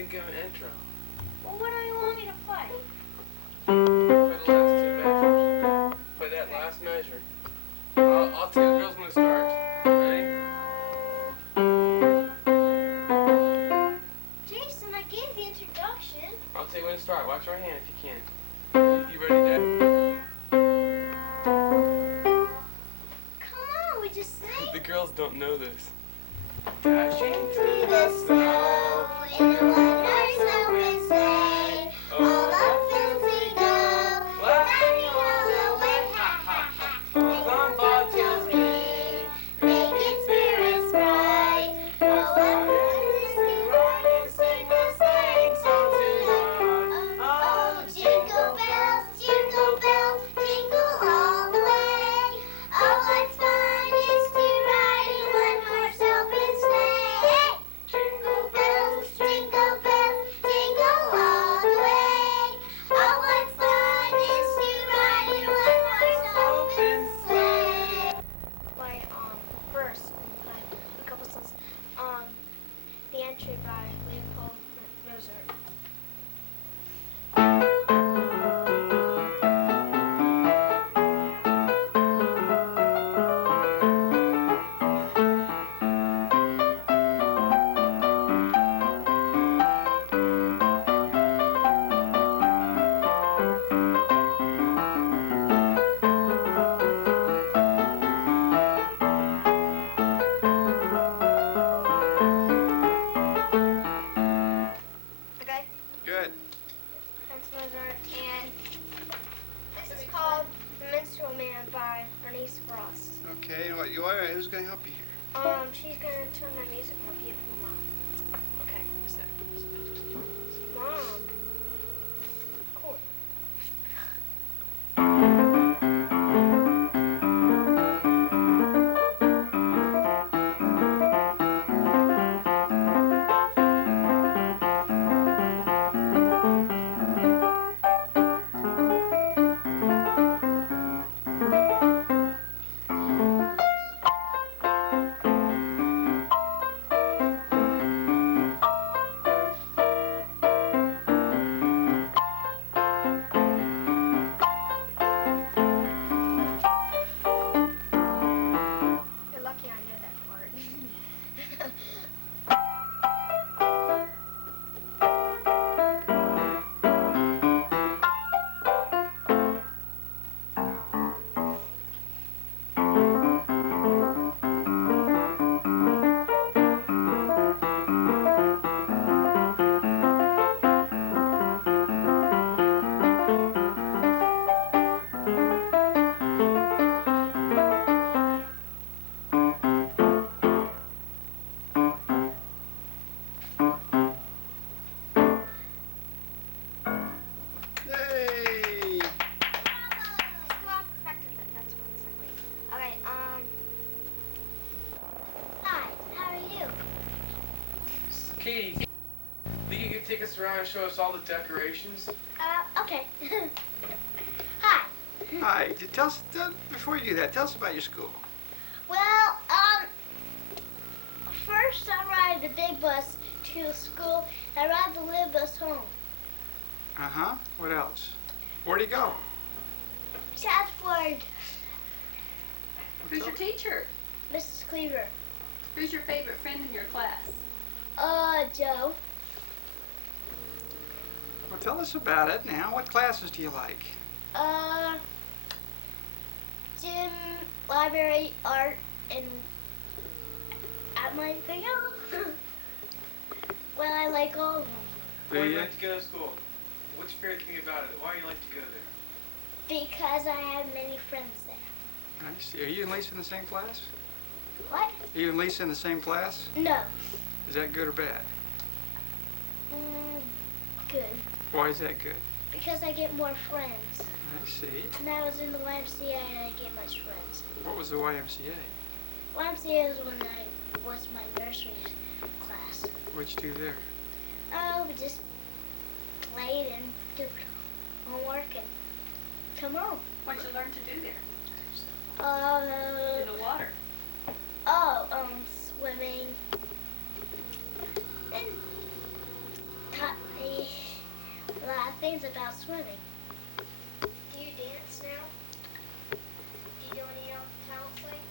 even give an intro. Well, what do you want me to play? For the last two measures. For that last measure. I'll tell you the girls when it starts. Ready? Jason, I gave the introduction. I'll tell you when to start. Watch your hand if you can. You ready, Dad? Come on, we just sing. The girls don't know this. Dashing Through the snow in a wondrous open sleigh, all up fancy go, laughing all the way, ha ha ha. Falls on bobtails ring, Making spirits bright, all up fancy ride and sing the sleighing song tonight. Oh, jingle bells, jingle all the way. Oh, what fun it is to ride in one horse open sleigh. Jingle bells, jingle all the way. Oh, what fun it is to ride in one horse open sleigh. By first, a couple songs. The entry by Leopold Mozart. Okay. Good. That's Mozart, and this is called The Minstrel Man by Bernice Frost. Okay, and who's going to help you here? She's gonna turn my music on, beautiful mom. Okay. Mom. Cool. You're lucky I know that part. Yay! Still perfected that. That's what's so great. Okay, Hi, how are you? Katie, think you can take us around and show us all the decorations? Okay. Hi. Hi, before you do that, tell us about your school. Well, first I ride the big bus to school, and I ride the little bus home. Uh-huh. What else? Where'd he go? Chatsford, Who's your teacher? Mrs. Cleaver. Who's your favorite friend in your class? Joe. Well, tell us about it now. What classes do you like? Gym, library, art, and at my video. Well, I like all of them. Why do you like to go to school? What's your favorite thing about it? Why do you like to go there? Because I have many friends there. I see. Are you and Lisa in the same class? What? Are you and Lisa in the same class? No. Is that good or bad? Good. Why is that good? Because I get more friends. I see. And I was in the YMCA and I get much friends. What was the YMCA? YMCA was when I was my nursery class. What'd you do there? Oh, we just played and did homework and come home. What'd you learn to do there? In the water? Swimming and things about swimming. Do you dance now? Do you do any talent like?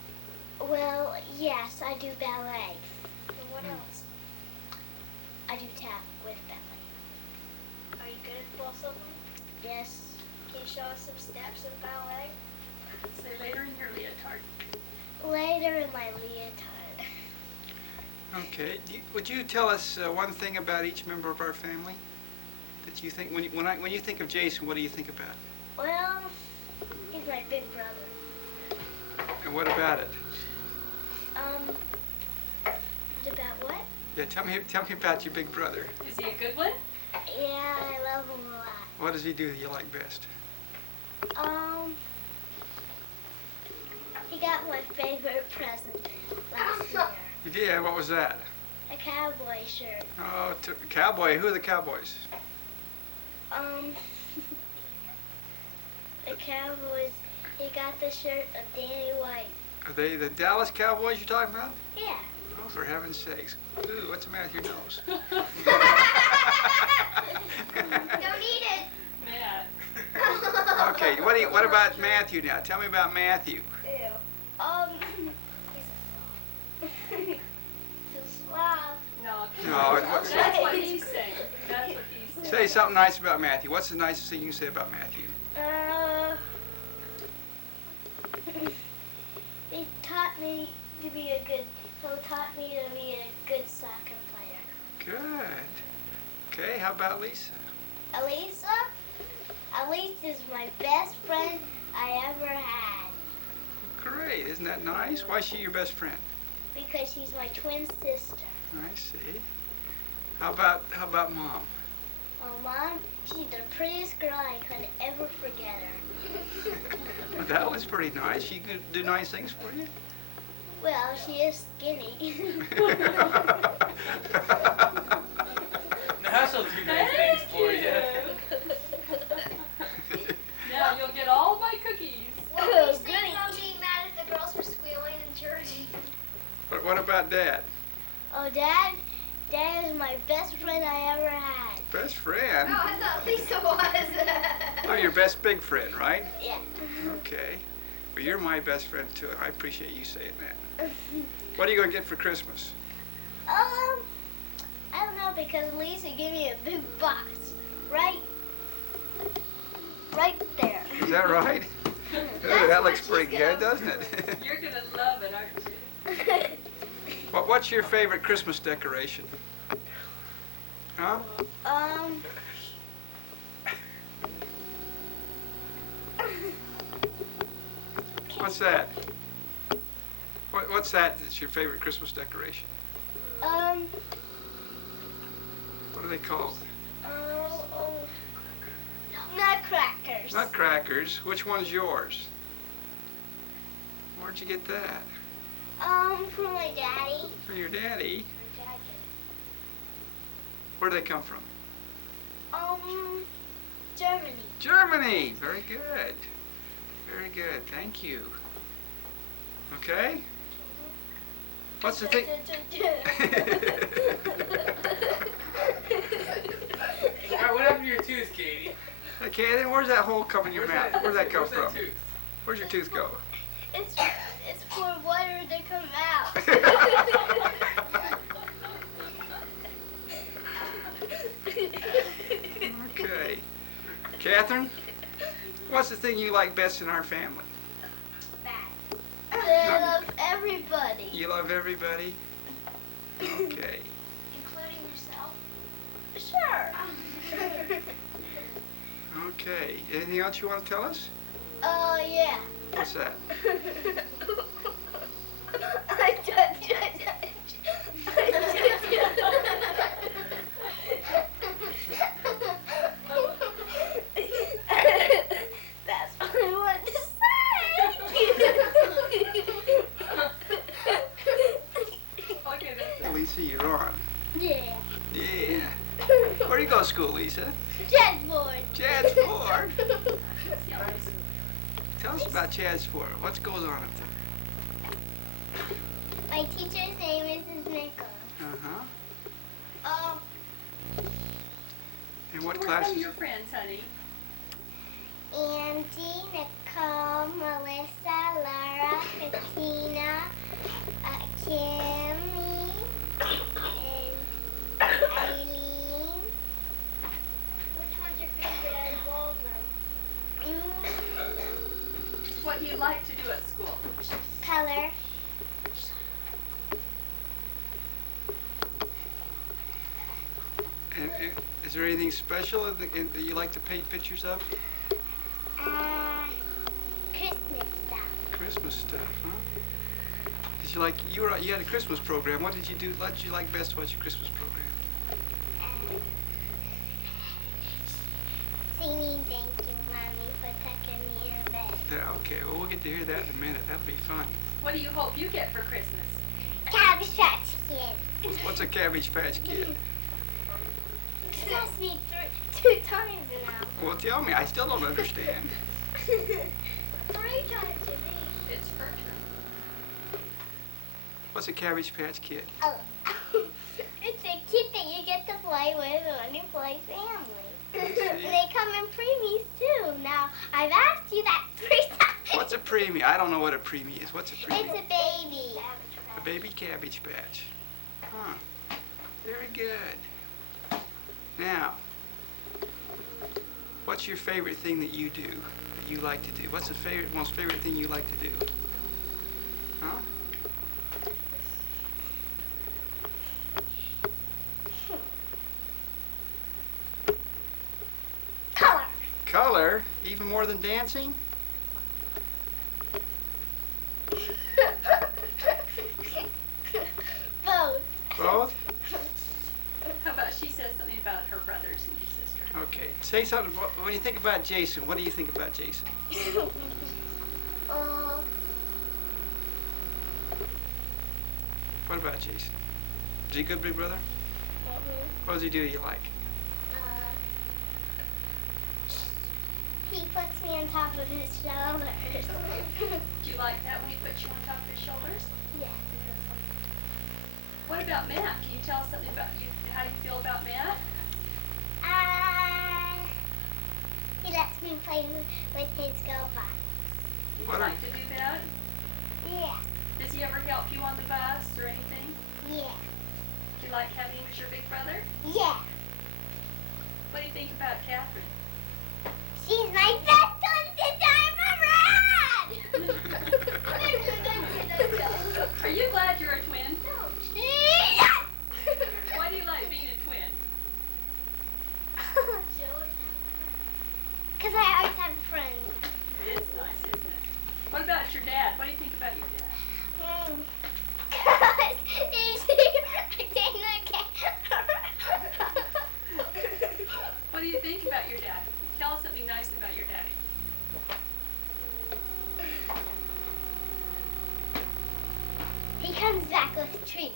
Well, yes, I do ballet. And what else? I do tap with ballet. Are you good at both of them? Yes. Can you show us some steps of ballet? Say later in your leotard. Later in my leotard. Okay. Would you tell us one thing about each member of our family that you think when you think of Jason, what do you think about? Well, he's my big brother. And what about it? What about what? Yeah, tell me about your big brother. Is he a good one? Yeah, I love him a lot. What does he do that you like best? He got my favorite present last year. You did? What was that? A cowboy shirt. Oh, cowboy. Who are the Cowboys? The Cowboys, he got the shirt of Danny White. Are they the Dallas Cowboys you're talking about? Yeah. Oh, for heaven's sakes. Ooh, what's the matter with your nose? Don't eat it. Matt. Okay, what about Matthew now? Tell me about Matthew. He's a slob. No, No, that's what he's saying. That's what he's saying. say something nice about Matthew. What's the nicest thing you can say about Matthew? He taught me to be a good soccer player. Good. Okay, how about Lisa? Elisa is my best friend I ever had Great, isn't that nice? Why is she your best friend? because she's my twin sister. I see. How about Mom? Oh, Mom, she's the prettiest girl. I could ever forget her. Well, that was pretty nice. She could do nice things for you. Well, she is skinny. Now she'll do nice things for you. Now you'll get all my cookies. What were you saying about being mad if the girls were squealing in church? But what about Dad? Oh, Dad is my best friend I ever had. Best friend? Oh, I thought Lisa was. Oh, your best big friend, right? Yeah. Okay. Well, you're my best friend, too. I appreciate you saying that. What are you going to get for Christmas? I don't know because Lisa gave me a big box. Right there. Is that right? Ooh, that looks pretty good, doesn't it? You're gonna love it, aren't you? What's your favorite Christmas decoration? Huh? What's that? What's that that's your favorite Christmas decoration? What are they called? Nutcrackers. Nutcrackers. Which one's yours? Where'd you get that? From my daddy. From your daddy? Where do they come from? Germany. Germany. Very good. Very good. Thank you. Okay. What's the thing? Alright, what happened to your tooth, Katie? Okay, then where's that hole come in your mouth? Where'd that come Where's from? that tooth? Where's your tooth go? It's for water to come out. Okay. Catherine, what's the thing you like best in our family? I love everybody. You love everybody? Okay. Including yourself? Sure. Okay. Anything else you want to tell us? Yeah. What's that? That's what I wanted to Okay, then. Lisa, you're on. say. Yeah. Yeah. Where do you go to school, Lisa? Jetboard. Chad's Ford. Tell us about Chad's Ford. What goes on up there? My teacher's name is Ms. Nichols. Uh-huh. Um, And And what Who are some classes? of your friends, honey? Angie, Nicole, Melissa, Laura, Christina, Kimmy, and Eileen. Which one's your favorite out of all of them? What do you like to do at school? Color. And is there anything special that you like to paint pictures of? Christmas stuff. Christmas stuff, huh? Did you like you had a Christmas program? What did you do? What did you like best about your Christmas program? Singing thank you, Mommy, for tucking me in bed. Yeah, okay. Well, we'll get to hear that in a minute. That'll be fun. What do you hope you get for Christmas? Cabbage Patch Kids. What's a Cabbage Patch Kid? It asked me two times now. Well, tell me. I still don't understand. 3 times to me. It's her turn. What's a Cabbage Patch Kid? Oh, it's a kid that you get to play with when you play Family. They come in preemies too. Now, I've asked you that 3 times. What's a preemie? I don't know what a preemie is. What's a It's preemie? a baby. A baby Cabbage Patch. Huh. Very good. Now, what's your favorite thing that you do, that you like to do? What's the most favorite thing you like to do? Huh? Color. Color? Even more than dancing? Both. Both? How about she says something about her brothers and your sister? Okay. Say something. When you think about Jason, what do you think about Jason? uh, What about Jason? Is he a good big brother? What does he do you like? He puts me on top of his shoulders. Do you like that when he puts you on top of his shoulders? Yeah. What about Matt? Can you tell us something about you, how you feel about Matt? He lets me play with his go box. Do you What are- like to do that? Yeah. Does he ever help you on the bus or anything? Yeah. Do you like having him as your big brother? Yeah. What do you think about Catherine? She's my best one since I've ever had. Are you glad you're a twin? Yes! Why do you like being a twin? Because I always have a friend. It's nice, isn't it? What about your dad? What do you think about your dad? Because he's here What do you think about your dad? Tell us something nice about your daddy. He comes back with treats.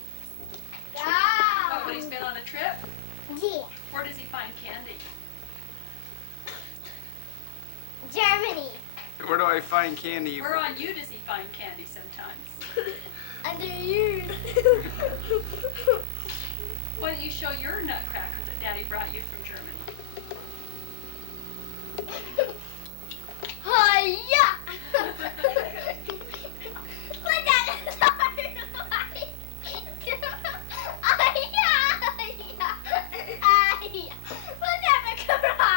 Oh, when he's been on a trip? Yeah. Where does he find candy? Germany. Where do I find candy? Where on you does he find candy sometimes? Under you. Why don't you show your nutcracker that Daddy brought you from Germany? Hiya! Look at the stars. Let's have a karate.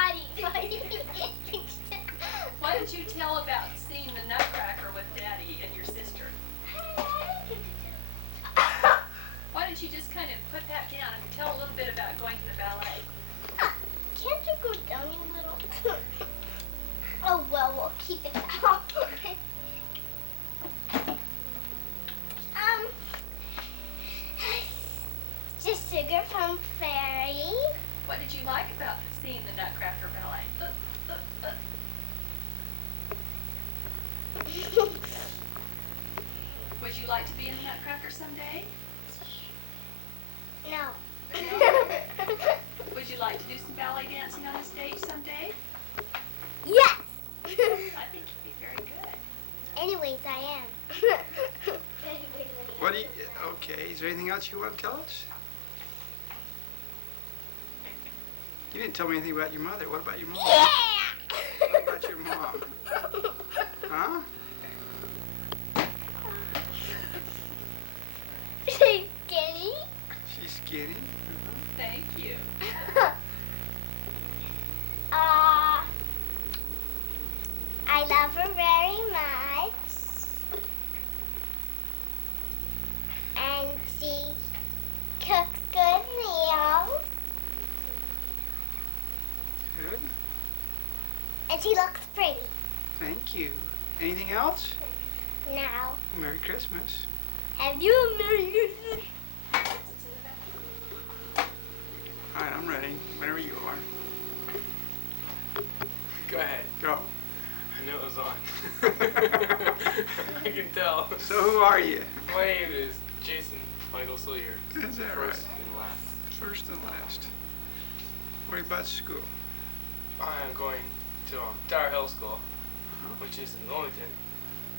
Why don't you tell about seeing the nutcracker with Daddy and your sister? Why don't you just kind of put that down and tell a little bit about going to the ballet? Can't you go down a little? Oh, well, we'll keep it down. Just sugar from Fairy. What did you like about seeing the Nutcracker ballet? Would you like to be in the Nutcracker someday? No. Would you like to do some ballet dancing on the stage someday? Yes. I think you'd be very good. Anyways, I am. What do you? Okay. Is there anything else you want to tell us? You didn't tell me anything about your mother. What about your mom? Yeah! What about your mom? Huh? She's skinny. She's skinny. Thank you. I love her very much. And she cooks good meals. Good. And she looks pretty. Thank you. Anything else? Now, Merry Christmas. have you a Merry Christmas? All right, I'm ready. Whenever you are. Go ahead. Go. I knew it was on. I can tell. So who are you? My name is Jason Michael Sawyer. Is that First right? and last. First and last. What about school? I am going to Tower Hill School, Uh-huh. which is in Wilmington,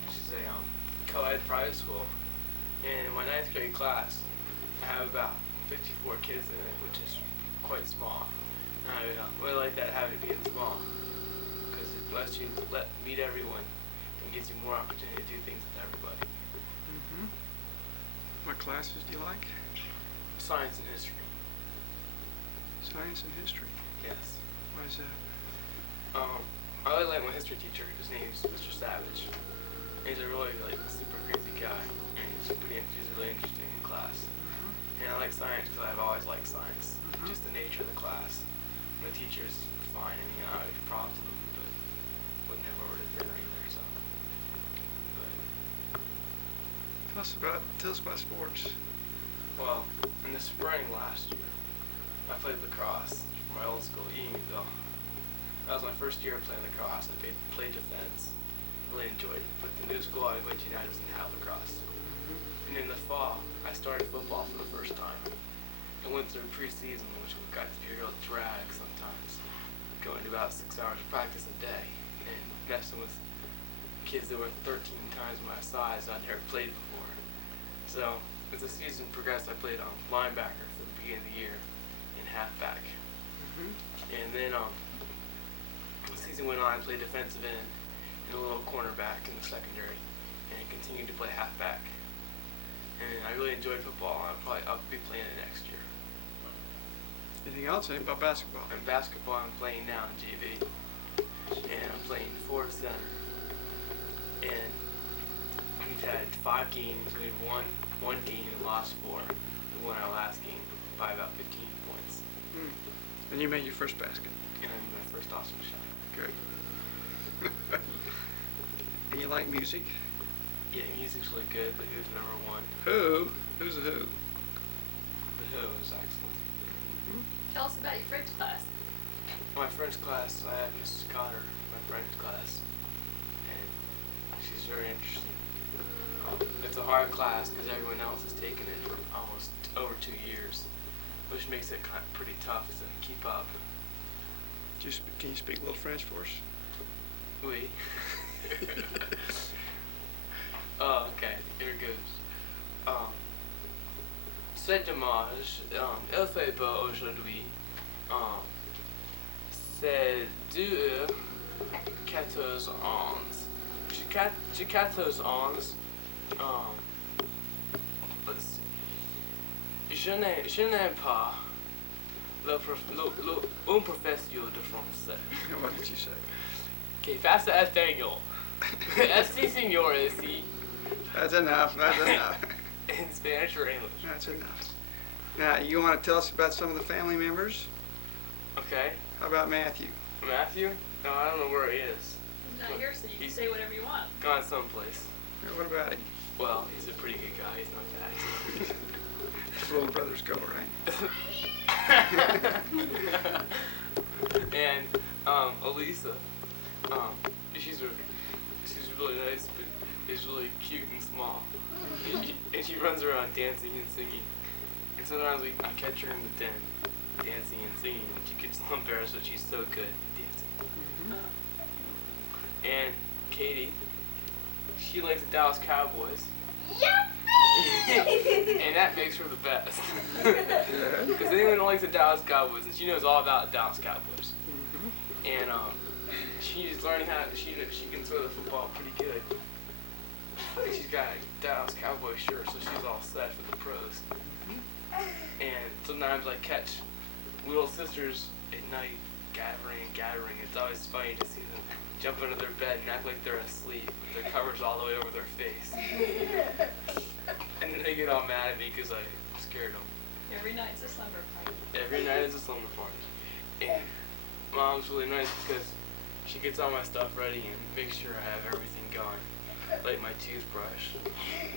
which is a co-ed private school. And in my 9th grade class, I have about 54 kids in it, which is quite small. And I really like that habit being small, because it lets you meet everyone and gives you more opportunity to do things with everybody. Mm-hmm. What classes do you like? Science and history, Science and history. yes. Why is that? I really like my history teacher. His name's Mr. Savage. He's a really super crazy guy, and he's really interesting in class. Mm-hmm. And I like science because I've always liked science. Mhm. Just the nature of the class. My teacher's fine, and I have problems with him, but wouldn't have over to dinner either. So, but Tell us about sports. well, in the spring last year, I played lacrosse for my old school, Unionville. That was my first year playing lacrosse. I played defense. Really enjoyed it. But the new school I went to now doesn't have lacrosse. And in the fall, I started football for the first time. I went through preseason, which got to be a real drag sometimes. Going to about 6 hours of practice a day and messing with kids that were 13 times my size I'd never played before. So as the season progressed, I played linebacker for the beginning of the year and halfback. Mm-hmm. And then the season went on, I played defensive end and a little cornerback in the secondary, and continued to play halfback. And I really enjoyed football. I'll be playing it next year. Anything else? Anything about basketball? In basketball, I'm playing now in JV, and I'm playing Florida Center. And we've had 5 games. We've won 1 game and lost 4. We won our last game by about 15 points. And you made your first basket. And I made my first awesome shot. Good. And you like music? Yeah, music's really good. The Who's #1. Who? Who's the Who? The Who is excellent. Tell us about your French class. My French class, I have Mrs. Cotter, my French class, and she's very interesting. It's a hard class because everyone else has taken it for almost over 2 years, which makes it pretty tough to keep up. Can you speak a little French for us? Oui. Oh, okay, here it goes. C'est dommage, il fait beau aujourd'hui. C'est 2h14. J'ai 14 ans. Let's see. Je n'aime pas un professeur de français. What did you say? Okay, faster español. Sí, señor, sí. That's enough. That's enough. In Spanish or English? That's enough. Now, you want to tell us about some of the family members? Okay. How about Matthew? Matthew? No, I don't know where he is. He's not here, so you can say whatever you want. Gone someplace. What about him? Well, he's a pretty good guy. He's not bad. Little brothers go, right? And Elisa, she's really nice, but is really cute and small. And she runs around dancing and singing. And sometimes I catch her in the den, dancing and singing, and she gets a little embarrassed, but she's so good at dancing. And Katie, she likes the Dallas Cowboys. Yippee! and that makes her the best. Because anyone who likes the Dallas Cowboys, and she knows all about the Dallas Cowboys. And she's learning how she can throw the football pretty good. And she's got a Dallas Cowboy shirt, so she's all set for the pros. And sometimes I catch little sisters at night gathering. It's always funny to see them jump under their bed and act like they're asleep with their covers all the way over their face. And then they get all mad at me because I scared them. Every night's a slumber party. Every night is a slumber party. And Mom's really nice because she gets all my stuff ready and makes sure I have everything going. Like my toothbrush.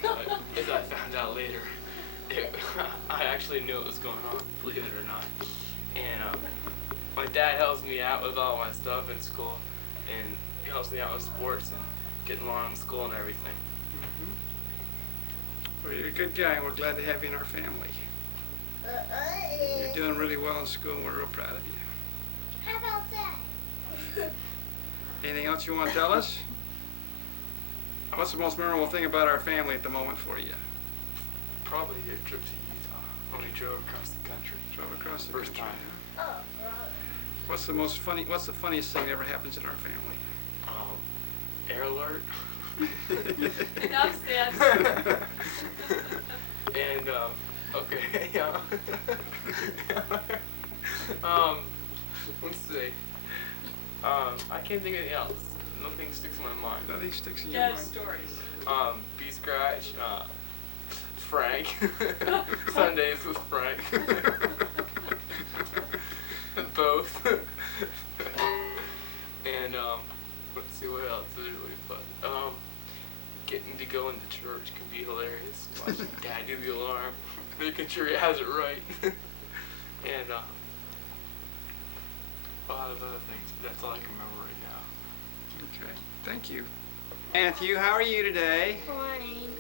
But as I found out later, I actually knew what was going on, believe it or not. And my dad helps me out with all my stuff in school, and he helps me out with sports and getting along in school and everything. Well, you're a good guy, and we're glad to have you in our family. You're doing really well in school, and we're real proud of you. How about that? Anything else you want to tell us? What's the most memorable thing about our family at the moment for you? Probably a trip to Utah when we drove across the country. Drove across the First country, time. huh? Oh, brother. What's the funniest thing that ever happens in our family? Air alert. Enough said. And okay, yeah. Let's see. I can't think of anything else. Nothing sticks in my mind. Nothing sticks in your Dad mind. stories. B Scratch, Frank. Sundays with Frank. Both. And let's see what else is really fun. Getting to go into church can be hilarious. Watching Dad do the alarm, making sure he has it right. And a lot of other things, but that's all I can remember right now. Okay, thank you. Matthew, how are you today? Fine.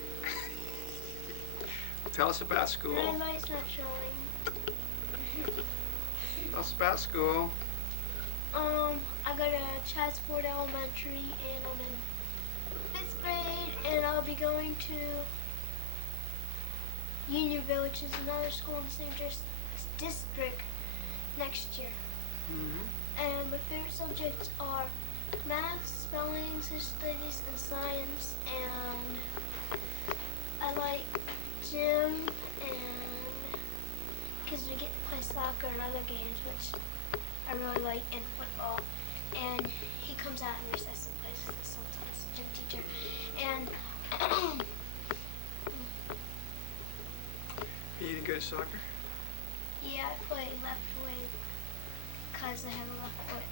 Tell us about school. My light's not showing. Tell us about school. I go to Chatsford Elementary and I'm in 5th grade and I'll be going to Unionville, which is another school in the same district next year. And my favorite subjects are math, spelling, social studies, and science. And I like gym and because we get to play soccer and other games, which I really like, and football. And he comes out in recess and plays with us sometimes, gym teacher. And Are you any good at soccer? yeah, I play left wing because I have a left foot.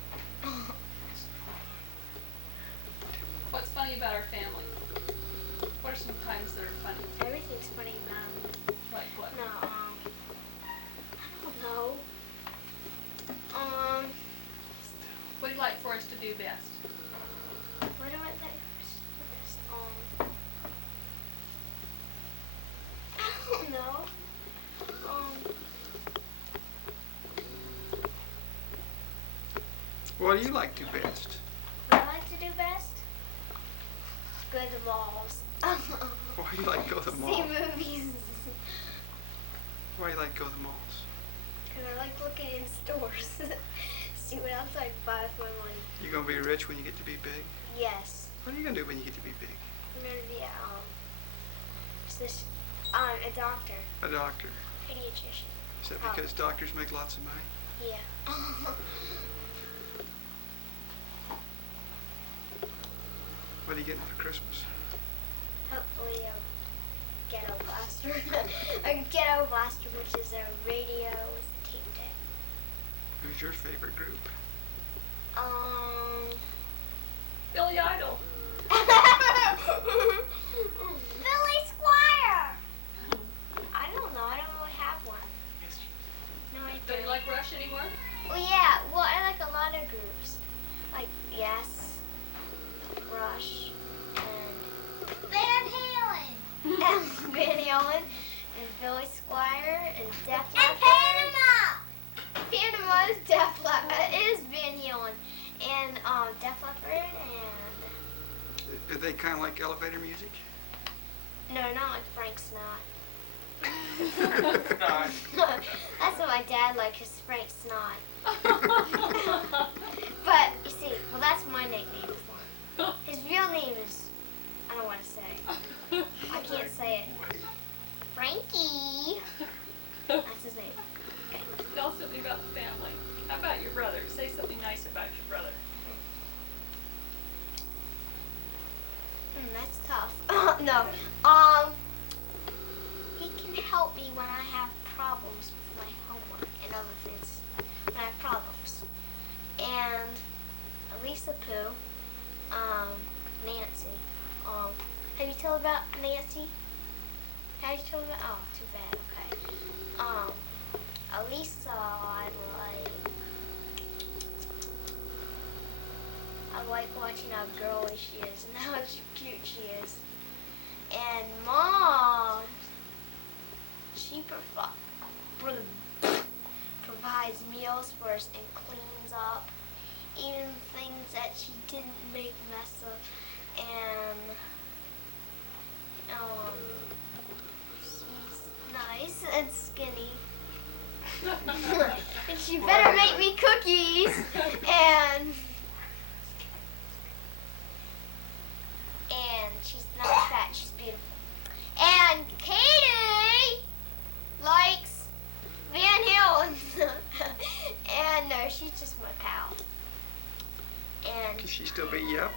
What's funny about our family? What are some times that are funny? Everything's funny now. Like what? No, I don't know. What do you like for us to do best? What do I think is the best? I don't know. What do you like to do best? What I like to do best? Go to the malls. Why do you like to go to the See mall? movies. Why do you like to go to the malls? Because I like looking in stores. See what else I can buy with my money. You gonna be rich when you get to be big? Yes. What are you gonna do when you get to be big? I'm going to be a doctor. A doctor. Pediatrician. Is that Oh. because doctors make lots of money? Yeah. What are you getting for Christmas? Hopefully a ghetto blaster. A ghetto blaster, which is a radio with tape deck. Who's your favorite group? Billy Idol. Billy Squire! I don't know. I don't really have one. No, I Don't you don't. like Rush anymore? Well, yeah. Well, I like a lot of groups. Like Yes, Rush, and Van Halen. And Van Halen, and Billy Squire, and Def Leppard. And Panama! Panama is Def Leppard. It is Van Halen. And Def Leppard, and Are they kind of like elevator music? No, not like Frank Snot. Snot. That's what my dad likes, is Frank Snot. But, you see, well, that's my nickname for him. His real name is, I don't want to say. I can't say it. Frankie. That's his name. Okay. Tell something about the family. How about your brother? Say something nice about your brother. That's tough. No. He can help me when I have problems with my homework and other things. When I have problems. And Lisa Pooh, Nancy. Have you told about Nancy? Have you told about? Oh, too bad. Okay. Elisa, I like watching how girly she is and how cute she is. And Mom, she provides meals for us and cleans up even things that she didn't make mess of. And she's nice and skinny. And she better make me cookies. And she's not fat, she's beautiful. And Katie likes Van Halen. And no, she's just my pal. And Can she still beat you up?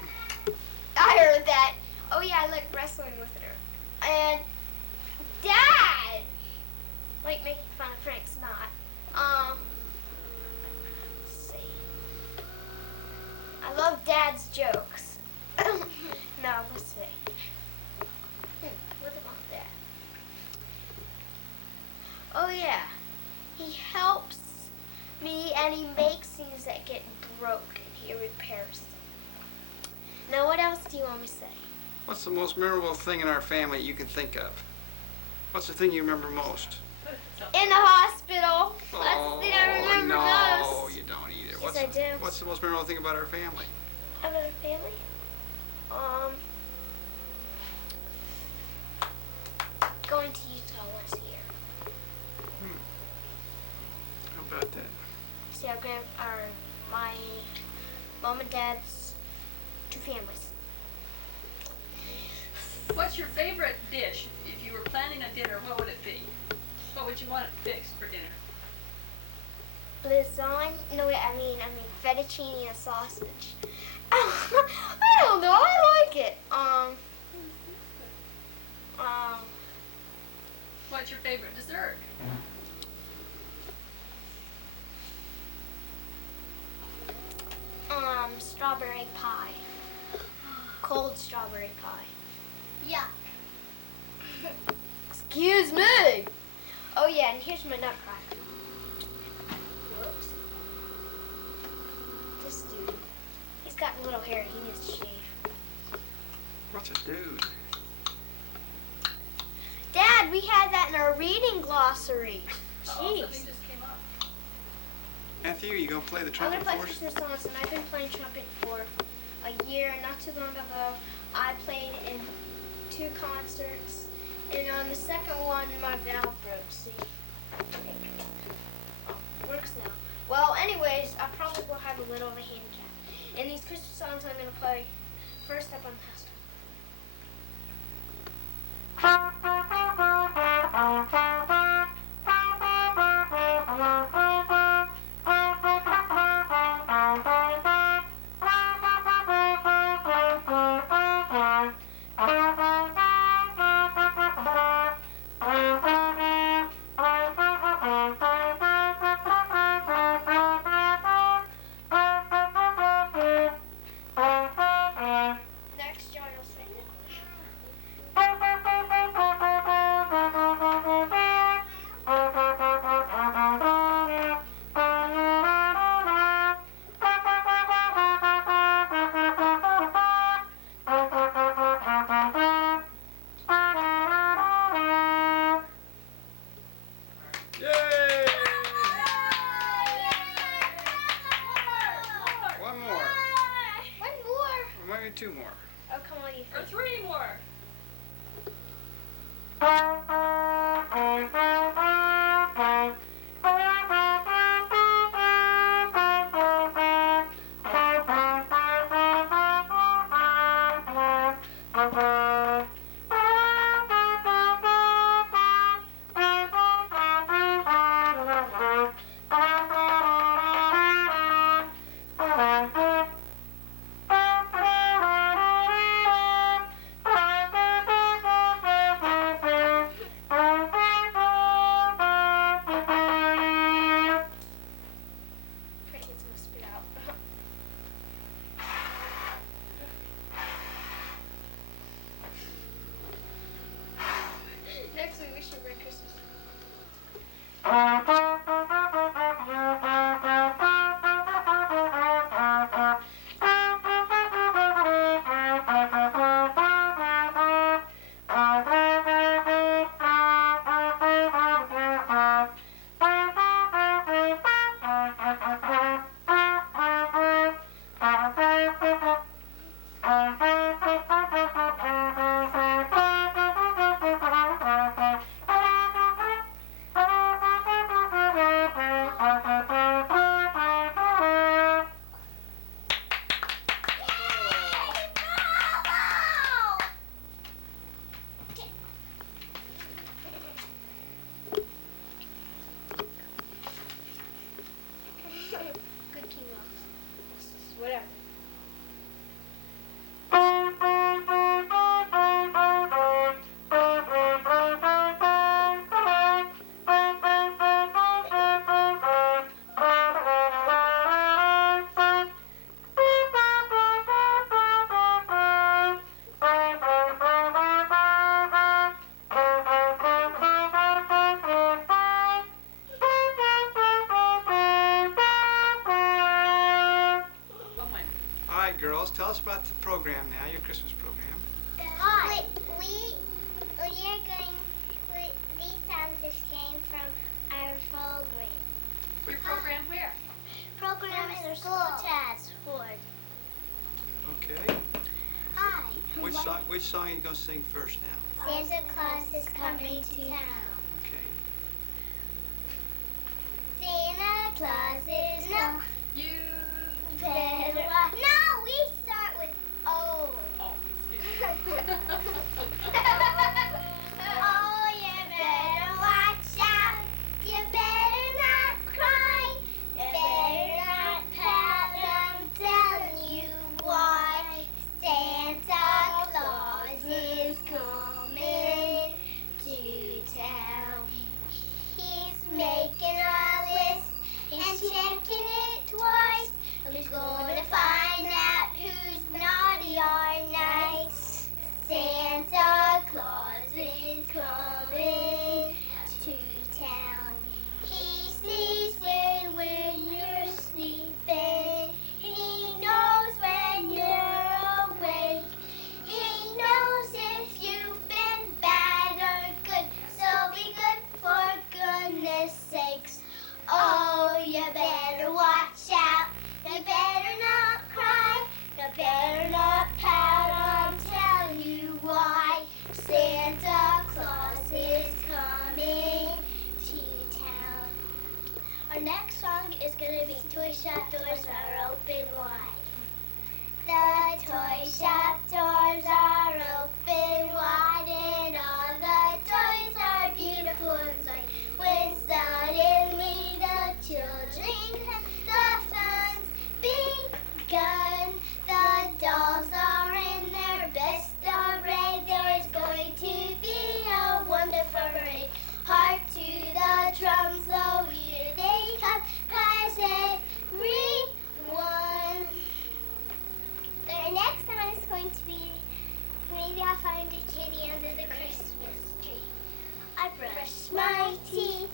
I heard that. Oh yeah, I like wrestling with her. And Dad like making fun of Frank Snot. Let's see. I love Dad's jokes. No, let's see. What about that? Oh yeah, he helps me and he makes things that get broken. He repairs them. Now what else do you want me to say? What's the most memorable thing in our family you can think of? What's the thing you remember most? In the hospital. That's the thing I remember no, most. you don't either. Yes, I do. What's the most memorable thing about our family? About our family? Going to Utah once a year. How about that? See my mom and dad's two families. What's your favorite dish? If you were planning a dinner, what would it be? What would you want fixed for dinner? Lasagna? No, wait, I mean fettuccine and sausage. I don't know. I like it. What's your favorite dessert? Strawberry pie. Cold strawberry pie. Yuck. Excuse me. Oh yeah, and here's my nutcracker. Whoops. This dude, he's got little hair. He needs to shave. What's a dude? Dad, we had that in our reading glossary. Something Jeez. just came up. Matthew, you gonna play the I'm trumpet gonna play for us? Christmas songs, and I've been playing trumpet for a year. Not too long ago, I played in 2 concerts, and on the second one, my valve broke. See, oh, it works now. Well, anyways, I probably will have a little of a handicap. And these Christmas songs I'm gonna play first up on the house. Next, John will sing it. Yay! One more. One more. Or maybe 2 more. Oh, come on, you. Or 3 more. Cricket's gonna spit out. Next week we should Merry Christmas. Good King Mouse. Whatever. All right, girls, tell us about the program now, your Christmas program. Hi. We are going. These songs just came from our program. Your program where? Program in our school task force. Okay. Hi. Which song are you going to sing first now? Santa Claus is coming to town. Okay. Santa Claus is coming. You. Better watch. No, we start with O. Oh, Oh, you better watch out. You better not cry. You better not pout. I'm telling you why. Santa Claus is coming to town. He's making a list and checking it twice. He's gonna find out who's naughty or nice. Santa Claus is coming to town. He sees you when you're sleeping. He knows when you're awake. He knows if you've been bad or good. So be good for goodness sakes. Oh, you better watch out. You better not cry. You better not pout. I'm telling you why. Santa Claus is coming to town. Our next song is going to be Toy Shop Doors Are Open Wide. The toy shop doors are open wide and all the toys are beautiful inside. When suddenly the children have the fun's begun. The dolls are in their best array. There is going to be a wonderful parade. Hark to the drums, oh here they come. Has everyone. The next song is going to be Maybe I'll Find a Kitty Under the Christmas Tree. I brush my teeth,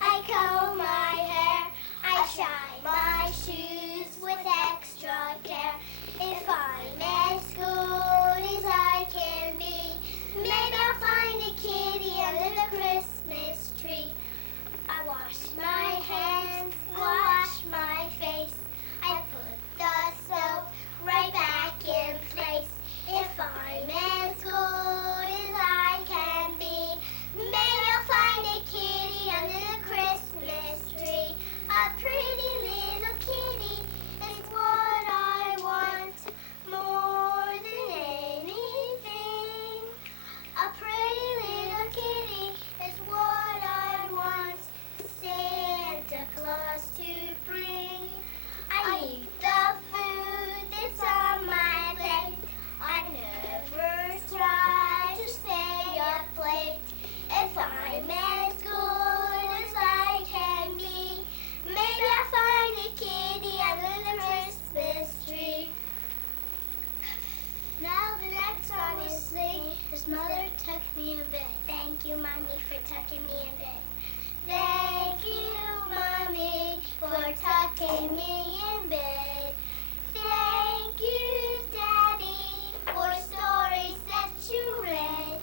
I comb my hair, I shine my shoes with extra care. If I'm as good as I can be, maybe I'll find a kitty under the Christmas tree. I wash my hands, wash my face, I put the soap right back in place. If I'm as good as I can be, entertain me in bed. Thank you, Daddy, for stories that you read.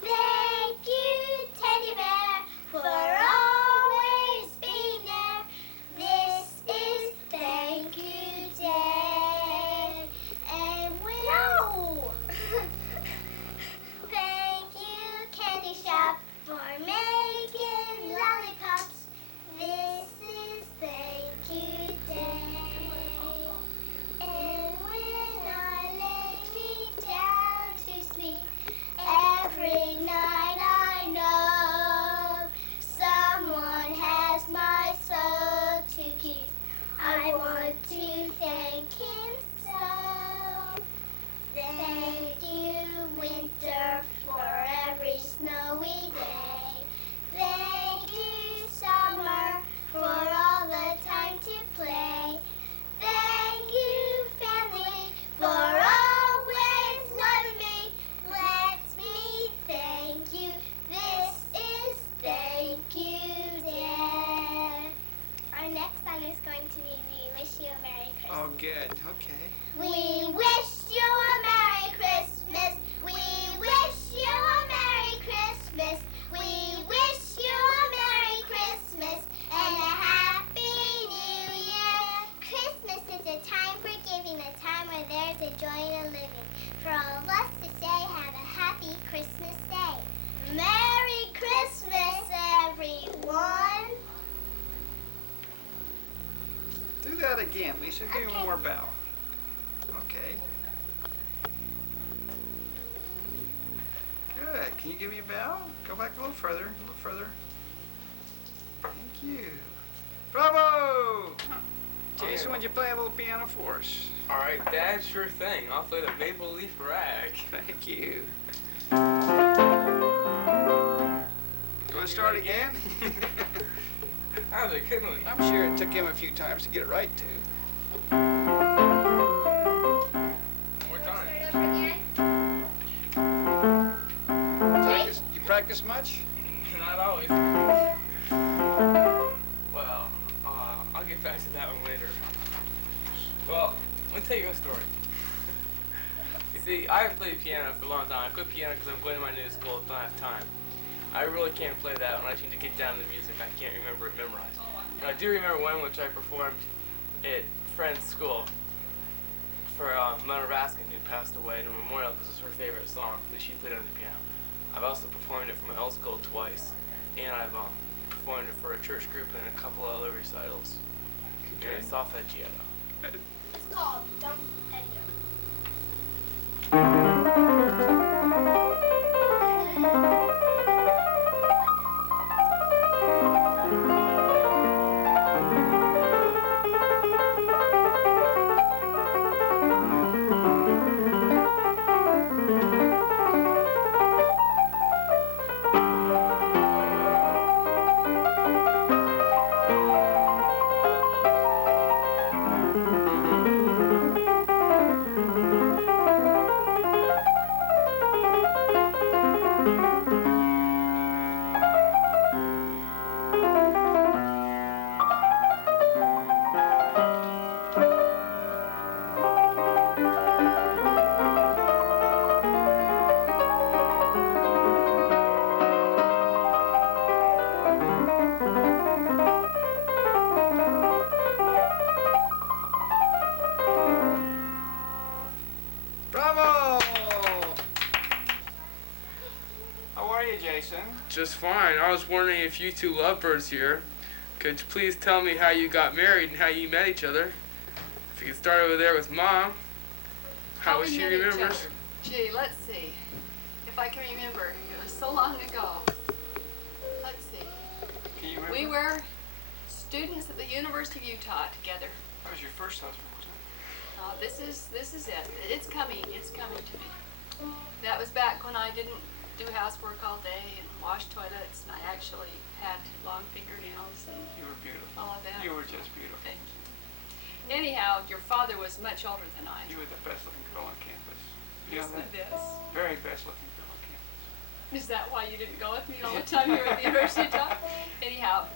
Thank you, Teddy Bear, for always being there. This is Thank You, Dad. And no! Thank you, Candy Shop, for making lollipops. This is Thank You, Dad. And when I lay me down to sleep, every night I know someone has my soul to keep. I want to thank him so. Thank you, winter, for every snowy day. Thank you, summer, for all the time to play. Thank you, family, for always loving me. Let me thank you. This is Thank You, Dad. Our next song is going to be We Wish You a Merry Christmas. Oh, good. Okay. We wish you a Merry Christmas. We wish you a Merry Christmas. We wish you a Merry Christmas and a Happy New Year. Christmas is a time for giving, a time where there's a joy in living. For all of us to say, have a happy Christmas day. Merry Christmas, everyone. Do that again, Lisa. Give me Okay. one more bow. Okay. Good. Can you give me a bow? Go back a little further. A little further. Thank you. Bravo! Jason, would you play a little piano for us? All right, Dad, sure thing. I'll play the Maple Leaf Rag. Thank you. You want to start again? That was a good one. I'm sure it took him a few times to get it right, too. One more time. Start over again. You practice much? Not always. Well, I'll get back to that one later. Well, let me tell you a story. You see, I haven't played piano for a long time. I quit piano because I'm going to my new school and don't have time. I really can't play that when I need to get down to the music. I can't remember it memorized. And I do remember one which I performed at a friend's school for Mona Raskin, who passed away at a memorial because it was her favorite song that she played on the piano. I've also performed it for my old school twice, and I've performed it for a church group and a couple of other recitals. Okay. And it's solfeggiato. It's called Dump Edio. Bravo! How are you, Jason? Just fine. I was wondering if you two lovebirds here could you please tell me how you got married and how you met each other. If you could start over there with Mom. How we she met each remembers. other. Gee, let's see. If I can remember, it was so long ago. Let's see. Can you remember? We were students at the University of Utah together. That was your first husband, wasn't This is it. It's coming to me. That was back when I didn't do housework all day and wash toilets, and I actually had long fingernails and it? You were beautiful. all of that. You were just beautiful. Thank you. Anyhow, your father was much older than I. You were the best looking girl on campus. You know Isn't that? it this? Very best looking girl on campus. Is that why you didn't go with me all the time you were at the University of Utah? Anyhow,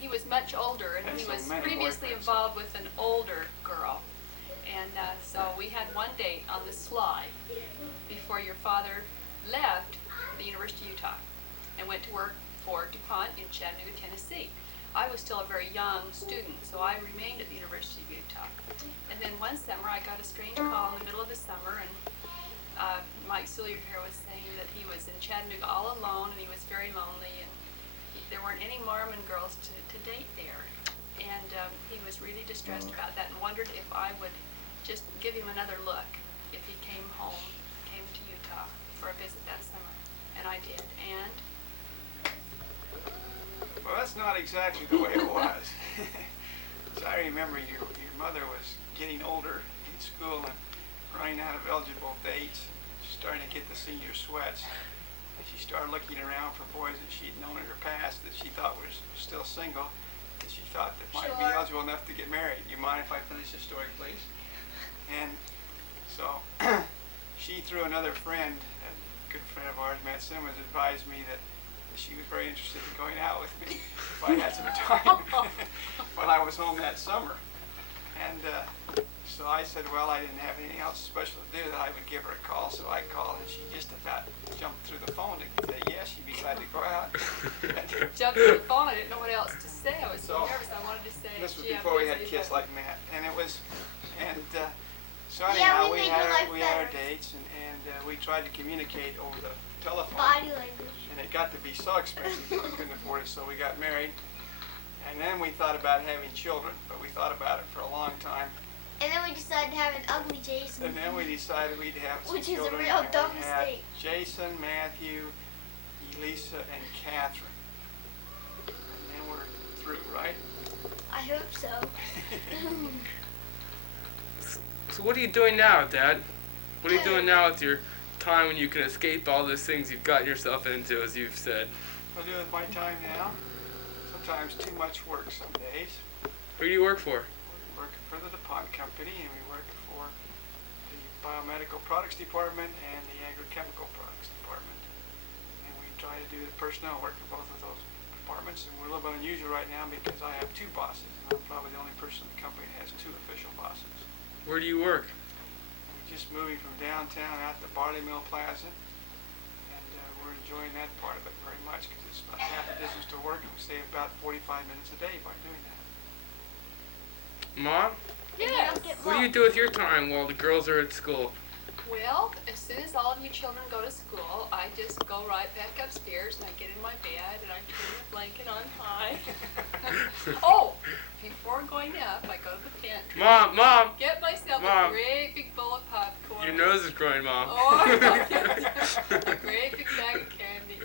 He was much older, and Had he so was many previously boyfriends. involved with an older girl. And so we had one date on the sly before your father left the University of Utah and went to work for DuPont in Chattanooga, Tennessee. I was still a very young student, so I remained at the University of Utah. And then one summer I got a strange call in the middle of the summer, and Mike Sullier here was saying that he was in Chattanooga all alone and he was very lonely, and there weren't any Mormon girls to date there. And he was really distressed about that and wondered if I would just give him another look if he came to Utah for a visit that summer. And I did. And Well, that's not exactly the way it was. So I remember your mother was getting older in school and running out of eligible dates, and starting to get the senior sweats. And she started looking around for boys that she'd known in her past that she thought was still single, that she thought that might be Sure. eligible enough to get married. You mind if I finish the story, please? And so she, through another friend, a good friend of ours, Matt Simmons, advised me that she was very interested in going out with me if I had some time when I was home that summer. And so I said, well, I didn't have anything else special to do, that I would give her a call. So I called, and she just about jumped through the phone to say yes, she'd be glad to go out. jumped to the phone. I didn't know what else to say. I was so So, nervous. I wanted to say, This was gee, I'm before we had busy, kids but- like Matt, and it was, and so Yeah, anyhow, we made had your life we had our better. dates, and we tried to communicate over the telephone. Body language. And it got to be so expensive that we couldn't afford it, so we got married. And then we thought about having children, but we thought about it for a long time. And then we decided to have an ugly Jason. And then we decided we'd have some Which is a children. real and dumb we had mistake. Jason, Matthew, Elisa, and Catherine. And then we're through, right? I hope so. So what are you doing now, Dad? What are you doing now with your time when you can escape all those things you've gotten yourself into, as you've said? What do I do with my time now? Sometimes too much work some days. Who do you work for? We work for the DuPont company, and we work for the biomedical products department and the agrochemical products department. And we try to do the personnel work for both of those departments. And we're a little bit unusual right now because I have two bosses, and I'm probably the only person in the company that has two official bosses. Where do you work? We're just moving from downtown out to Barley Mill Plaza, and we're enjoying that part of it very much because it's about half the distance to work, and we save about 45 minutes a day by doing that. Mom, And you Yes. don't get what do you mugged. do with your time while the girls are at school? Well, as soon as all of you children go to school, I just go right back upstairs and I get in my bed and I turn the blanket on high. Oh, before going up, I go to the pantry. Mom, Get myself Mom. a great big bowl of popcorn. your nose is growing, Mom. Oh, a great big bag of candy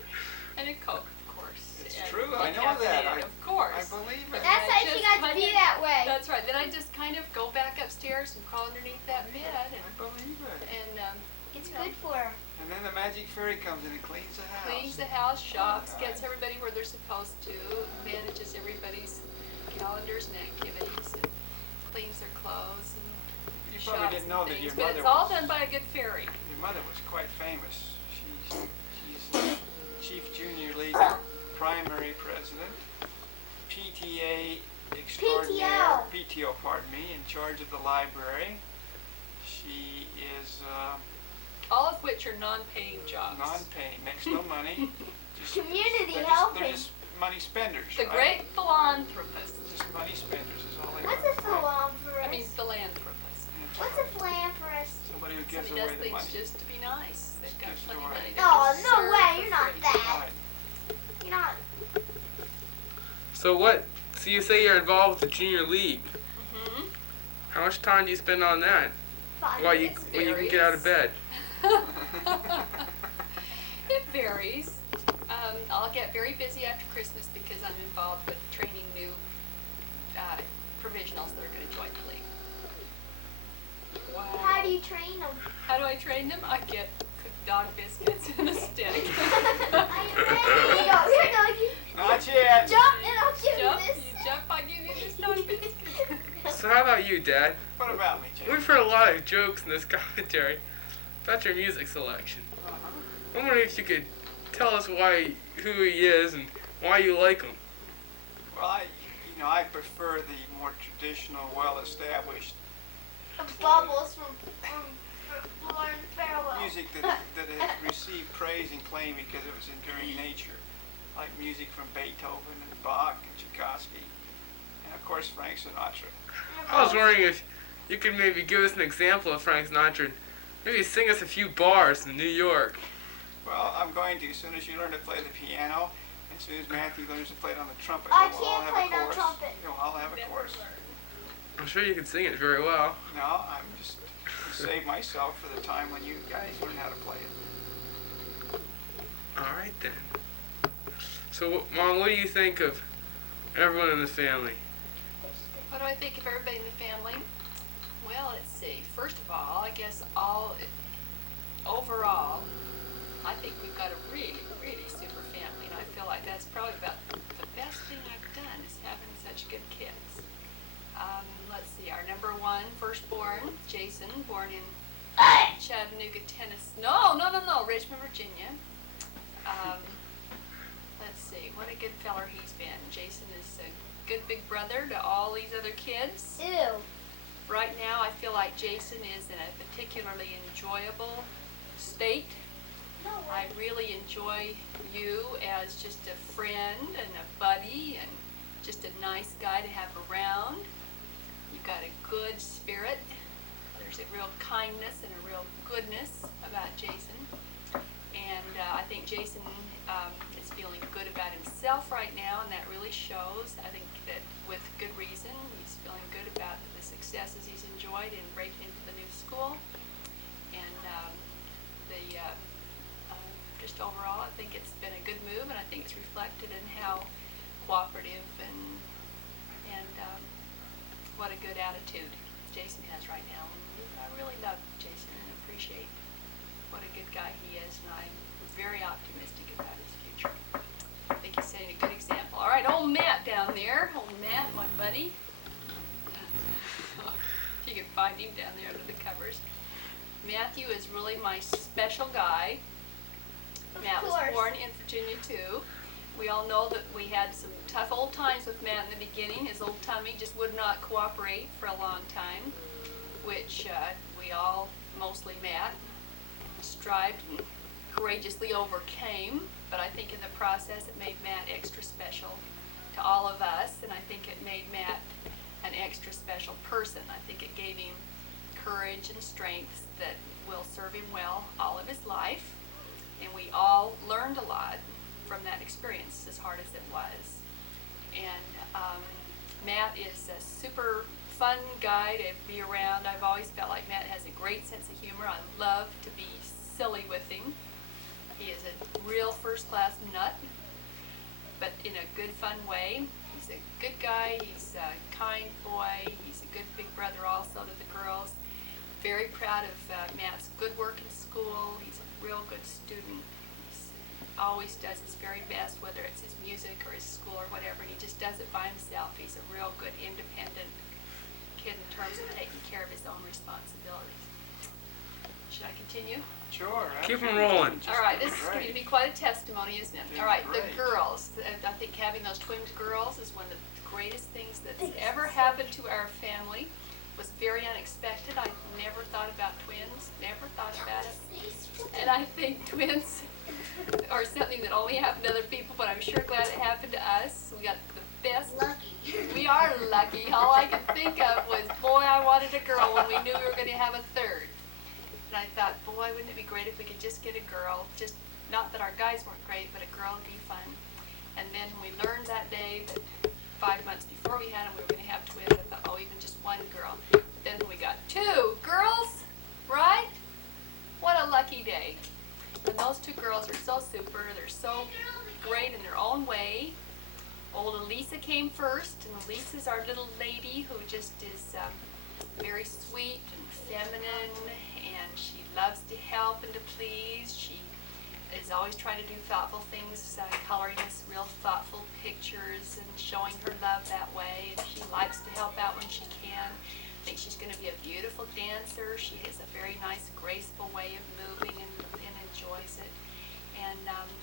and a Coke, of course. It's and true, I know that. decaffeinated, of course. I believe it. That's I how she just got to kind be of- that way. That's right. Then I just kind of go back upstairs and crawl underneath that bed I believe it. and It's you know, good for her. And then the magic fairy comes in and cleans the house. cleans the house, shops, Right. gets everybody where they're supposed to, manages everybody's calendars and activities, and cleans their clothes and You shops probably didn't know and that things. your But mother it's all was, done by a good fairy. your mother was quite famous. She's Chief Junior League primary president, PTA extraordinaire, PTO, pardon me, in charge of the library. She is All of which are non-paying jobs. non-paying, makes no money. Just, Community they're helping. just money spenders, The right? great philanthropist. Just money spenders is all they What's are. a philanthropist? I mean, philanthropist. What's a philanthropist? Somebody who gives Somebody away does the things money. just to be nice. They've got gives plenty away. of money. They Oh, just no serve way, for you're not free. that. Right. You're not. So what? So you say you're involved with the junior league. Mhm. How much time do you spend on that? 5 While you minutes. when you can get out of bed? It varies. I'll get very busy after Christmas because I'm involved with training new provisionals that are going to join the league. Wow. How do you train them? How do I train them? I get cooked dog biscuits and a stick. Are you ready? Here you go. Here you go. Not yet. Jump and I'll give Jump, you this. you jump, I give you this dog biscuit. So how about you, Dad? What about me, Jay? We've heard a lot of jokes in this commentary about your music selection. I'm wondering if you could tell us who he is and why you like him. Well, I prefer the more traditional, well-established Bubbles from Lauren Farewell. music that has received praise and acclaim because of its enduring nature, like music from Beethoven and Bach and Tchaikovsky, and of course Frank Sinatra. I was wondering if you could maybe give us an example of Frank Sinatra and maybe sing us a few bars from New York. Well, I'm going to, as soon as you learn to play the piano, and as soon as Matthew learns to play it on the trumpet, I we'll all can't have play a no chorus. trumpet. You'll all have a chorus. I'm sure you can sing it very well. No, I'm just to save myself for the time when you guys learn how to play it. All right then. So, Mom, what do you think of everyone in the family? What do I think of everybody in the family? Well, let's see. First of all, I guess overall, I think we've got a really, really super family, and I feel like that's probably about the best thing I've done is having such good kids. Let's see, our number one firstborn, Jason, born in Chattanooga, Tennessee. No, Richmond, Virginia. Let's see, what a good feller he's been. Jason is a good big brother to all these other kids. Ew. Right now, I feel like Jason is in a particularly enjoyable state. I really enjoy you as just a friend and a buddy and just a nice guy to have around. You've got a good spirit. There's a real kindness and a real goodness about Jason. And I think Jason is feeling good about himself right now, and that really shows. I think that with good reason. He's feeling good about the successes he's enjoyed in breaking into the new school. And just overall, I think it's been a good move, and I think it's reflected in how cooperative and what a good attitude Jason has right now. I really love Jason and appreciate what a good guy he is, and I'm very optimistic about his future. I think he's setting a good example. All right, old Matt down there. Old Matt, my buddy. If you can find him down there under the covers. Matthew is really my special guy. Matt was born in Virginia too. We all know that we had some tough old times with Matt in the beginning. His old tummy just would not cooperate for a long time, which we all, mostly Matt, strived and courageously overcame. But I think in the process it made Matt extra special to all of us, and I think it made Matt an extra special person. I think it gave him courage and strength that will serve him well all of his life. And we all learned a lot from that experience, as hard as it was. And Matt is a super fun guy to be around. I've always felt like Matt has a great sense of humor. I love to be silly with him. He is a real first-class nut, but in a good, fun way. He's a good guy. He's a kind boy. He's a good big brother also to the girls. Very proud of Matt's good work in school. He's a real good student. Always does his very best, whether it's his music or his school or whatever, and he just does it by himself. He's a real good independent kid in terms of taking care of his own responsibilities. Should I continue? Sure. Keep 'em absolutely. rolling. Just All right, this is great. going to be quite a testimony, isn't it? Been All right, great. the girls. I think having those twin girls is one of the greatest things that's ever happened to our family. It was very unexpected. I never thought about twins, never thought about it. And I think twins are something that only happened to other people, but I'm sure glad it happened to us. We got the best. Lucky. We are lucky. All I could think of was, boy, I wanted a girl when we knew we were going to have a third. And I thought, boy, wouldn't it be great if we could just get a girl? Just not that our guys weren't great, but a girl would be fun. And then when we learned that day that 5 months before we had them, we were going to have twins, I thought, oh, even just one girl. But then when we got 2 girls, right? What a lucky day. And those 2 girls are so super. They're so great in their own way. Old Elisa came first, and Elisa's our little lady who just is very sweet and feminine, and she loves to help and to please. She is always trying to do thoughtful things, coloring us real thoughtful pictures and showing her love that way, and she likes to help out when she can. I think she's going to be a beautiful dancer. She has a very nice, graceful way of moving and enjoys it. And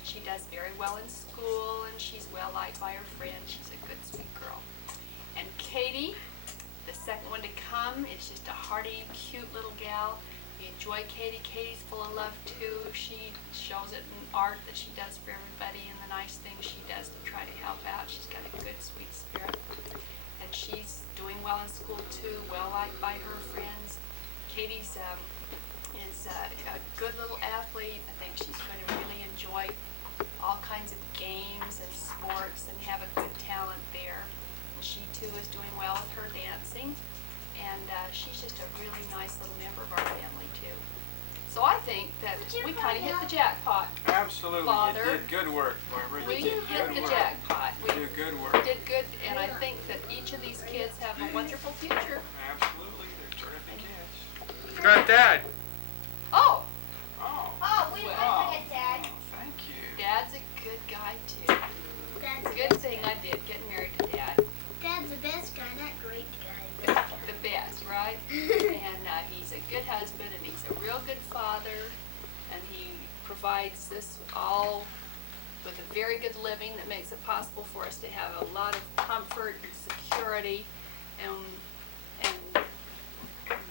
she does very well in school, and she's well liked by her friends. She's a good, sweet girl. And Katie, the second one to come, is just a hearty, cute little gal. We enjoy Katie. Katie's full of love too. She shows it in art that she does for everybody and the nice things she does to try to help out. She's got a good, sweet spirit. And she's doing well in school too, well liked by her friends. Katie's is a good little athlete. I think she's going to really enjoy all kinds of games and sports and have a good talent there. And she too is doing well with her dancing. And she's just a really nice little member of our family too. So I think that we kind of hit the jackpot. Absolutely. Father, You did good work, Barbara. We You did hit good the work. jackpot. You We did good work. did good, and I think that each of these kids have a wonderful future. Absolutely. They're terrific kids. Forgot Dad. Oh, Oh. Oh, we Oh, might forget Dad. thank you. Dad's a good guy too. Dad's Good thing I did getting married to Dad. Dad's the best guy, not great guy. The best, right? And he's a good husband, and he's a real good father, and he provides us all with a very good living that makes it possible for us to have a lot of comfort and security and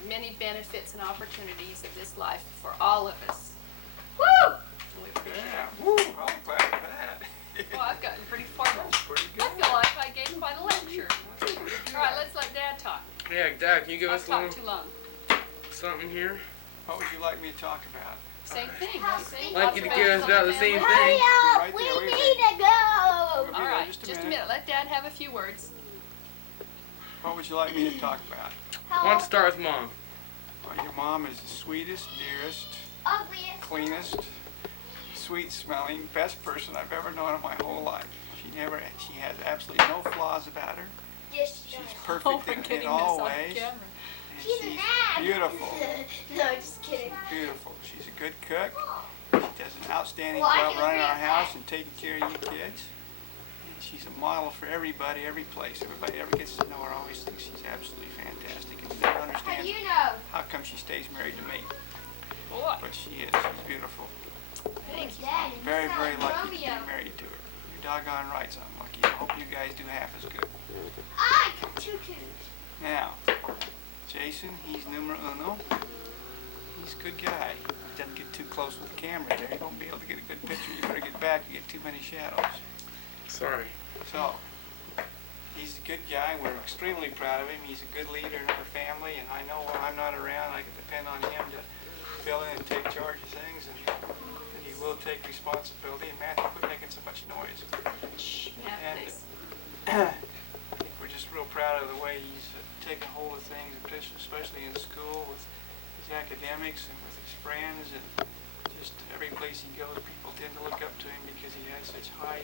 many benefits and opportunities of this life for all of us. Woo! We appreciate Yeah. Woo. I'm glad of that. it. Well, I've gotten pretty formal. That's pretty good. I feel like I gave quite a lecture. All right, let's let Dad talk. Yeah, Dad, can you give I've us a little talked too long. something here? What would you like me to talk about? Same thing. Same I'd like you to give us observations about on the same family. thing. Hurry up! Right We there, wait a need to go! We'll be All there right, just a just a minute. minute. Let Dad have a few words. What would you like me to talk about? I want to start with Mom. Well, your mom is the sweetest, dearest, Ugliest. cleanest, sweet-smelling, best person I've ever known in my whole life. She has absolutely no flaws about her. Yes, she She's does. perfect Oh, we're in getting all this on ways. camera. And She's an she's ass. beautiful. No, just kidding. Beautiful. She's a good cook. She does an outstanding Well, I job can running agree our with house that. and taking care of you kids. And she's a model for everybody, every place. Everybody ever gets to know her always thinks she's absolutely fantastic and never How do understands you know? how come she stays married to me. Boy, But she is. She's beautiful. thank you. Dad, Very, you very sound lucky to be Romeo. married to her. You're doggone right, so I'm lucky. I hope you guys do half as good. I got 2 twos. Now, Jason, he's numero uno. He's a good guy. He doesn't get too close with the camera there. You won't be able to get a good picture. You better get back. You get too many shadows. Sorry. So, he's a good guy. We're extremely proud of him. He's a good leader in our family, and I know when I'm not around, I can depend on him to fill in and take charge of things, and he will take responsibility. And Matthew, quit making so much noise. Shh, Matt, And please. we're just real proud of the way he's taken hold of things, especially in school with his academics and with his friends, and just every place he goes, people tend to look up to him because he has such high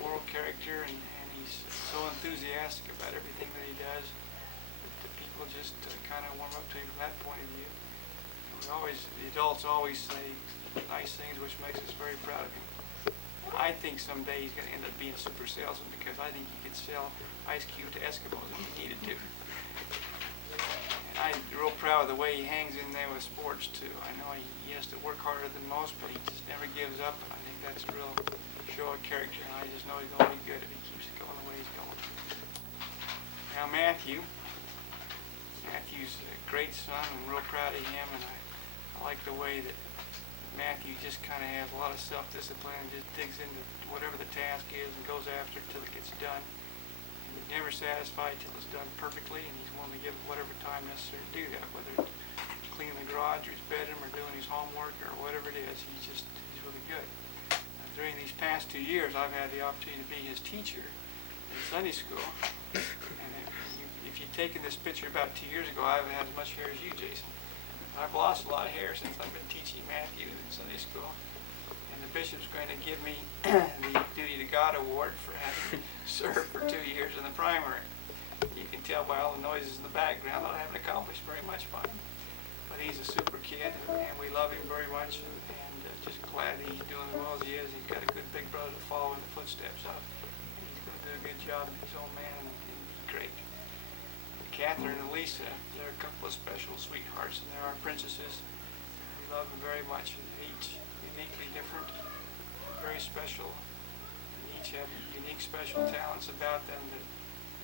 moral character, and he's so enthusiastic about everything that he does that the people just kind of warm up to him from that point of view. And the adults always say nice things, which makes us very proud of him. I think someday he's going to end up being a super salesman because I think he could sell ice cube to Eskimos if he needed to. And I'm real proud of the way he hangs in there with sports too. I know he has to work harder than most, but he just never gives up, and I think that's a real show of character, and I just know he's going to be good if he keeps it going the way he's going. Now Matthew's a great son. I'm real proud of him, and I like the way that Matthew just kind of has a lot of self-discipline and just digs into whatever the task is and goes after it till it gets done. And he's never satisfied till it's done perfectly, and he's willing to give whatever time necessary to do that, whether it's cleaning the garage or his bedroom or doing his homework or whatever it is. He's really good. During these past 2 years, I've had the opportunity to be his teacher in Sunday school. And if you'd taken this picture about 2 years ago, I haven't had as much hair as you, Jason. I've lost a lot of hair since I've been teaching Matthew in Sunday school. And the bishop's going to give me the Duty to God award for having served for 2 years in the primary. You can tell by all the noises in the background that I haven't accomplished very much by him. But he's a super kid, and we love him very much, and just glad that he's doing as well as he is. He's got a good big brother to follow in the footsteps of, and he's going to do a good job in his own man, and he's great. Catherine and Lisa, they're a couple of special sweethearts, and they're our princesses. We love them very much, and each uniquely different. very special. And each have unique special talents about them that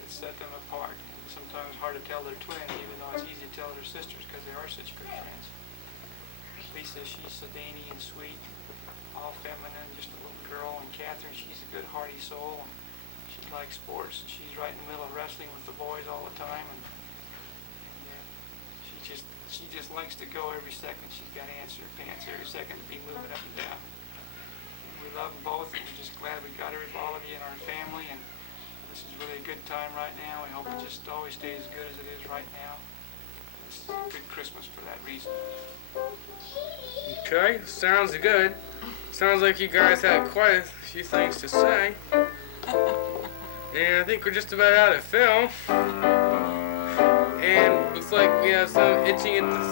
set them apart. And sometimes hard to tell they're twins, even though it's easy to tell they're sisters because they are such good friends. Lisa, she's so dainty and sweet, all feminine, just a little girl. And Catherine, she's a good, hearty soul. And she likes sports. She's right in the middle of wrestling with the boys all the time. And she just likes to go every second. She's got to answer her pants every second to be moving up and down. And we love them both, and we're just glad we got all of you in our family. And this is really a good time right now. We hope it just always stays as good as it is right now. This is a good Christmas for that reason. Okay, sounds good. Sounds like you guys had quite a few things to say. And I think we're just about out of film. And looks like we have some itching in this.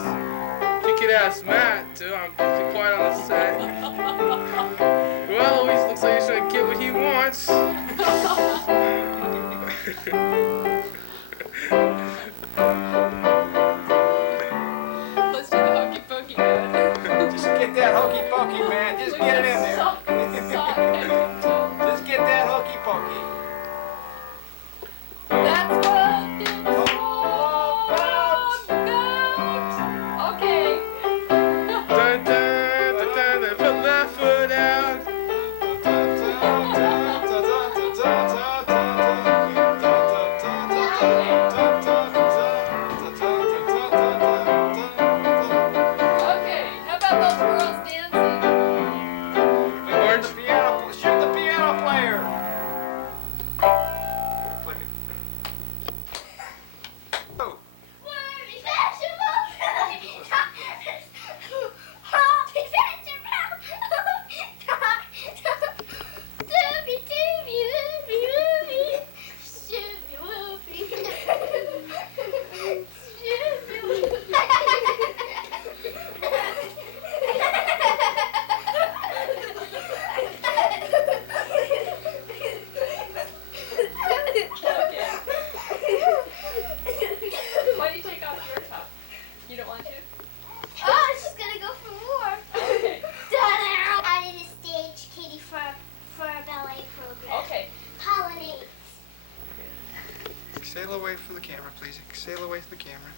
If you could ask Matt too, I'm pretty quiet on the set. Well, always looks like he's trying to get what he wants. Let's do the hokey pokey, man. Just get that hokey pokey, man. Just get it in there. Just get that hokey pokey. That's what it's all about. Okay. Dun, dun, dun, dun, dun, put left foot out. Okay. How about those girls dancing? Orange. Shoot the piano player. Click it. Oh. Why do you take off your top? You don't want to? Oh, she's gonna go for more. Okay. Added a stage kitty for a ballet program. Okay. Pollinate. Sail away from the camera, please. Sail away from the camera.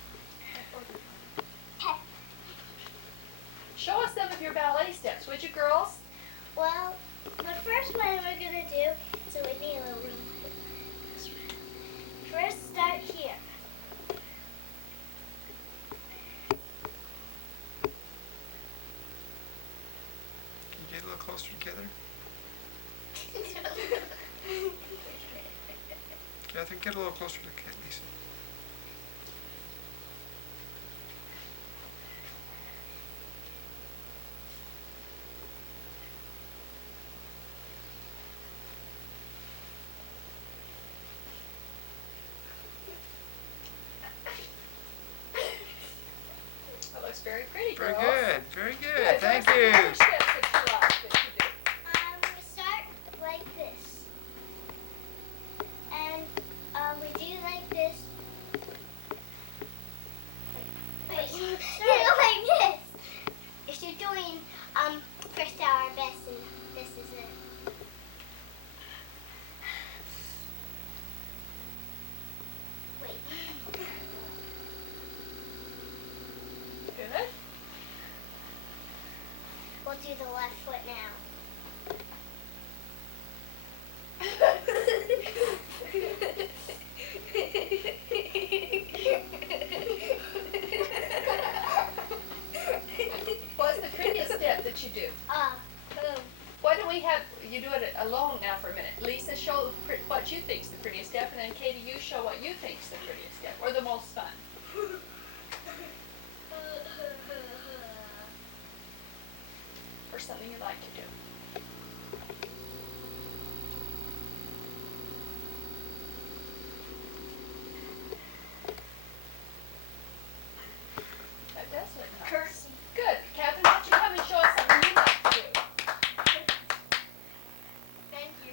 Show us some of your ballet steps, would you, girls? Well, the first one we're gonna do, so we need a little room. First, start here. Can you get a little closer together? Catherine, get a little closer to Lisa. That looks very pretty, Very girls. good. Very good. Good. Thank What are some you. other steps that you like that you do? We start like this. And we do like this. Wait, you start like this. If you're doing first hour best, and this is it. Wait. Good. We'll do the left foot now. What's the prettiest step that you do? Why don't we have you do it alone now for a minute? Lisa, show what you think's the prettiest step, and then Katie, you show what you think's the prettiest step or the most fun. Or something you like to do. That does look nice. Curtsy. Good. Catherine, why don't you come and show us something you like to do? Thank you.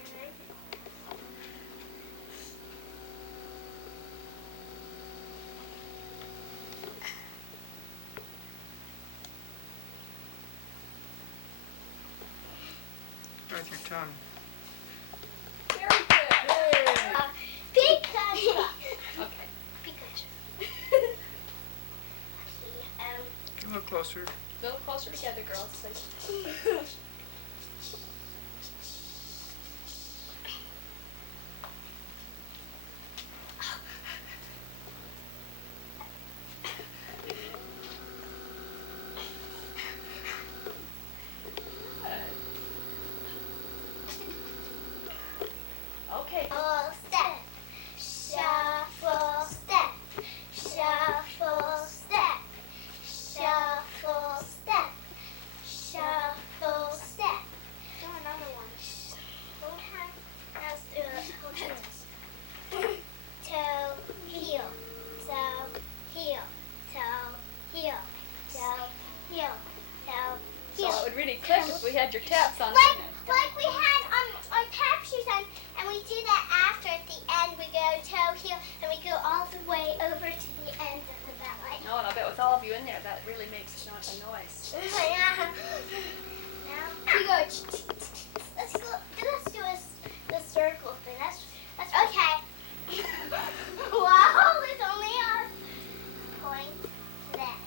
Try with your tongue. Very good. Pikachu. Okay. Pikachu. Get a little closer. A little closer together, girls, please. Okay. Step. Shuffle step. Shuffle step. Shuffle step. Shuffle step. Do another one. Let's do it. Toe, heel. Toe, heel. Toe, heel. Toe, heel. Toe, So heel. it would really click if we had your taps on. Like we had our tap shoes on, and we do that after at the end. We go toe heel, and we go all the way over to the end of the ballet. Oh, and I bet with all of you in there, that really makes a noise. Yeah. Now we go. Let's go. Let's do the circle thing. That's okay. Wow, it's only us. Point, flex,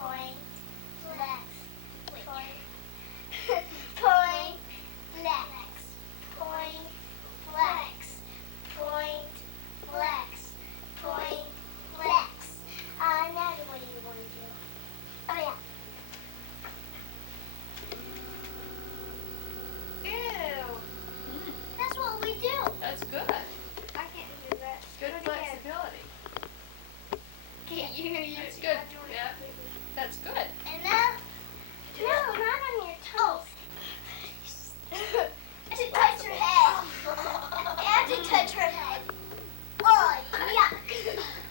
point, flex, point, point, flex, point, flex, point, flex, point, flex. Now what do you want to do? Oh yeah. Ew. That's what we do. That's good. I can't do that. Good Do it again. flexibility. Can't you? That's good. Yeah. That's good. And now, no, not on your toes. To touch your head. You have to touch her head. Oh, yuck.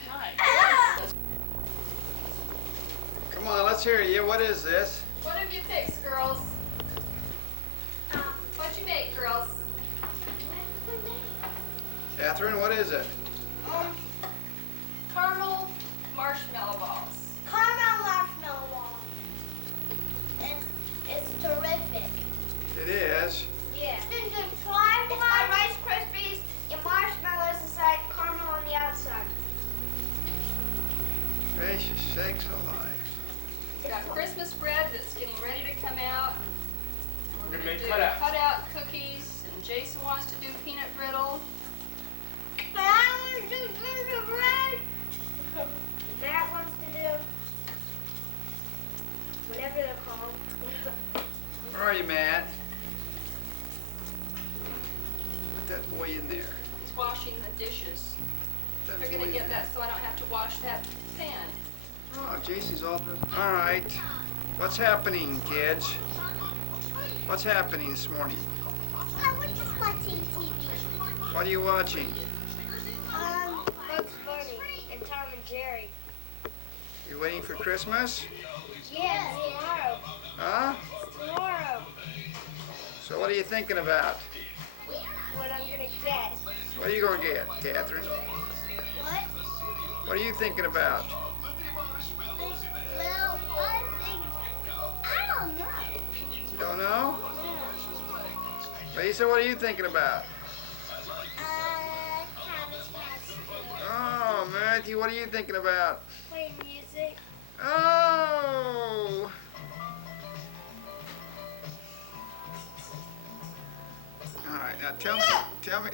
Nice. Come on, let's hear you. What is this? What have you fixed, girls? What'd you make, girls? Catherine, what is it? Caramel marshmallow balls. Caramel marshmallow wall. It's terrific. It is. Yeah. It's got Rice Krispies and marshmallows inside, caramel on the outside. Gracious sakes alive. We've got Christmas bread that's getting ready to come out. We're gonna make do cutouts. cutout cookies, and Jason wants to do peanut brittle. But I want to do gingerbread. Matt wants to do whatever they're called. Where are you, Matt? Put that boy in there. He's washing the dishes. That We're boy gonna in get there. that so I don't have to wash that pan. Oh, Jason's all dressed. All right. What's happening, kids? What's happening this morning? I was just watching TV. What are you watching? Bugs Bunny and Tom and Jerry. You waiting for Christmas? Yeah, tomorrow. Huh? Tomorrow. So what are you thinking about? What I'm gonna get. What are you going to get, Catherine? What? What are you thinking about? Well, I think I don't know. You don't know? Lisa, what are you thinking about? Cabbage Patch. Oh, Matthew, what are you thinking about? Play music. Oh! All right, now tell me tell me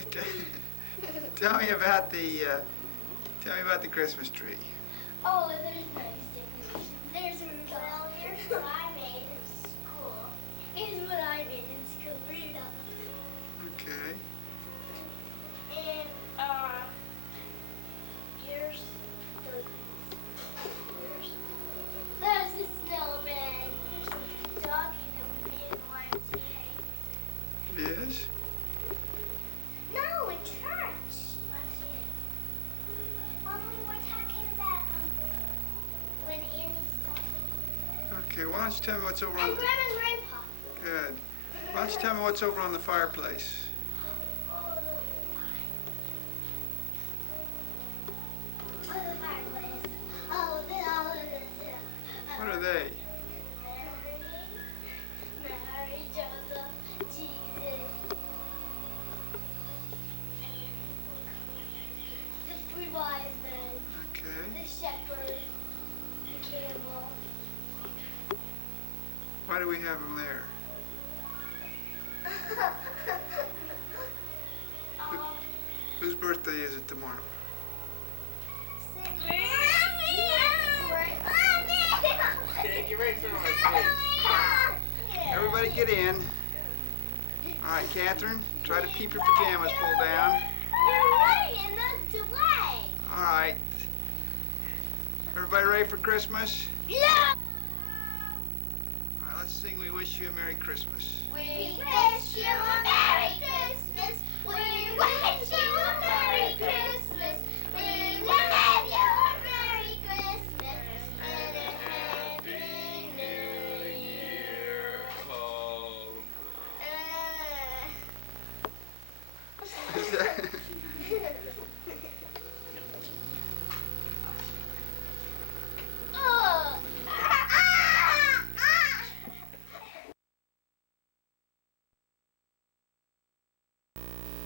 about the Christmas tree. Oh, there's nice decorations. There's Rudolph. Well, here's what I made in school. Here's what I made in school. Rudolph. Okay. And here's there's the snowman. Here's the doggy that we made in YMCA. It is? No, in church. When we were talking about when Annie stopped. Okay, why don't you tell me what's over on And Grandma and Grandpa. Good. Why don't you tell me what's over on the fireplace? Oh, the fireplace. Oh, What are they? Mary, Joseph, Jesus. Why do we have them there? Whose birthday is it tomorrow? Okay, get ready for my face. Everybody get in. All right, Catherine, try to keep your pajamas pulled down. You're running the way. All right. Everybody ready for Christmas? Yeah. All right, let's sing We Wish You a Merry Christmas. We wish you a Merry Christmas. We wish